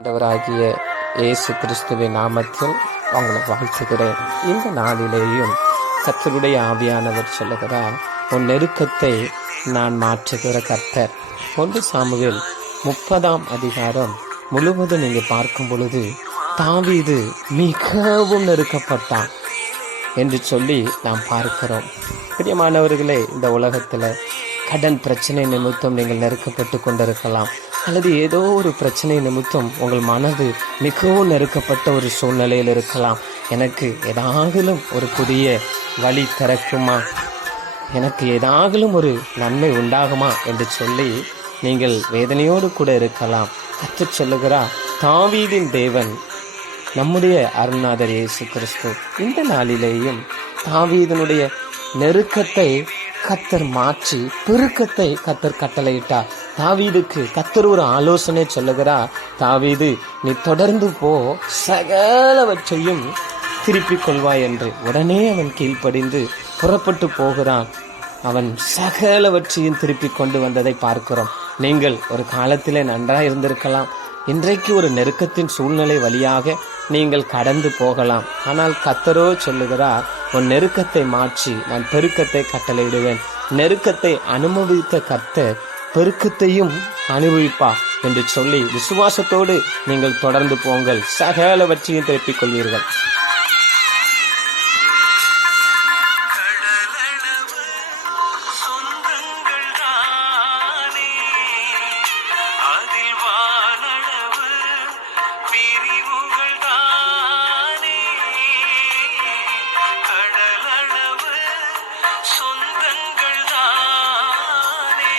ஆண்டவராகிய இயேசு கிறிஸ்துவின் நாமத்தில் உங்களை வாழ்த்துகிறேன். இந்த நாளிலேயும் கர்த்தருடைய ஆவியானவர் சொல்லுகிறார், உன் நெருக்கத்தை நான் மாற்றுகிற கர்த்தர். 1 சாமுவேல் 30 முழுவதும் நீங்க பார்க்கும் பொழுது தாவீது மிகவும் நெருக்கப்பட்டான் என்று சொல்லி நாம் பார்க்கிறோம். பிரியமானவர்களே, இந்த உலகத்துல கடன் பிரச்சனை நிமித்தம் நீங்கள் நெருக்கப்பட்டு கொண்டிருக்கலாம், அல்லது ஏதோ ஒரு பிரச்சனை நிமித்தம் உங்கள் மனது மிகவும் நெருக்கப்பட்ட ஒரு சூழ்நிலையில் இருக்கலாம். எனக்கு ஏதாகிலும் ஒரு புதிய வழி திறக்குமா, எனக்கு ஏதாகிலும் ஒரு நன்மை உண்டாகுமா என்று சொல்லி நீங்கள் வேதனையோடு கூட இருக்கலாம். கர்த்தர் சொல்லுகிறார், தாவீதின் தேவன் நம்முடைய அருள்நாதர் இயேசு கிறிஸ்து இந்த நாளிலேயும் தாவீதனுடைய நெருக்கத்தை கர்த்தர் மாற்றி பெருக்கத்தை கர்த்தர் கட்டளையிட்டார். தாவீதுக்கு கர்த்தர் ஒரு ஆலோசனை சொல்லுகிறார், தாவீது நீ தொடர்ந்து போ, சகலவற்றையும் திருப்பிக் கொள்வாய் என்று. உடனே அவன் கீழ்ப்படிந்து புறப்பட்டு போகிறான். அவன் சகலவற்றையும் திருப்பி கொண்டு வந்ததை பார்க்கிறோம். நீங்கள் ஒரு காலத்திலே நன்றாக இருந்திருக்கலாம், இன்றைக்கு ஒரு நெருக்கத்தின் சூழ்நிலை வழியாக நீங்கள் கடந்து போகலாம். ஆனால் கர்த்தரோ சொல்லுகிறார், உன் நெருக்கத்தை மாற்றி நான் பெருக்கத்தை கட்டளையிடுவேன். நெருக்கத்தை அனுபவித்த கர்த்தர் பெருக்கத்தையும் அனுபவிப்பார் என்று சொல்லி விசுவாசத்தோடு நீங்கள் தொடர்ந்து போங்கள், சகலவற்றையும் திருப்பிக் கொள்வீர்கள்.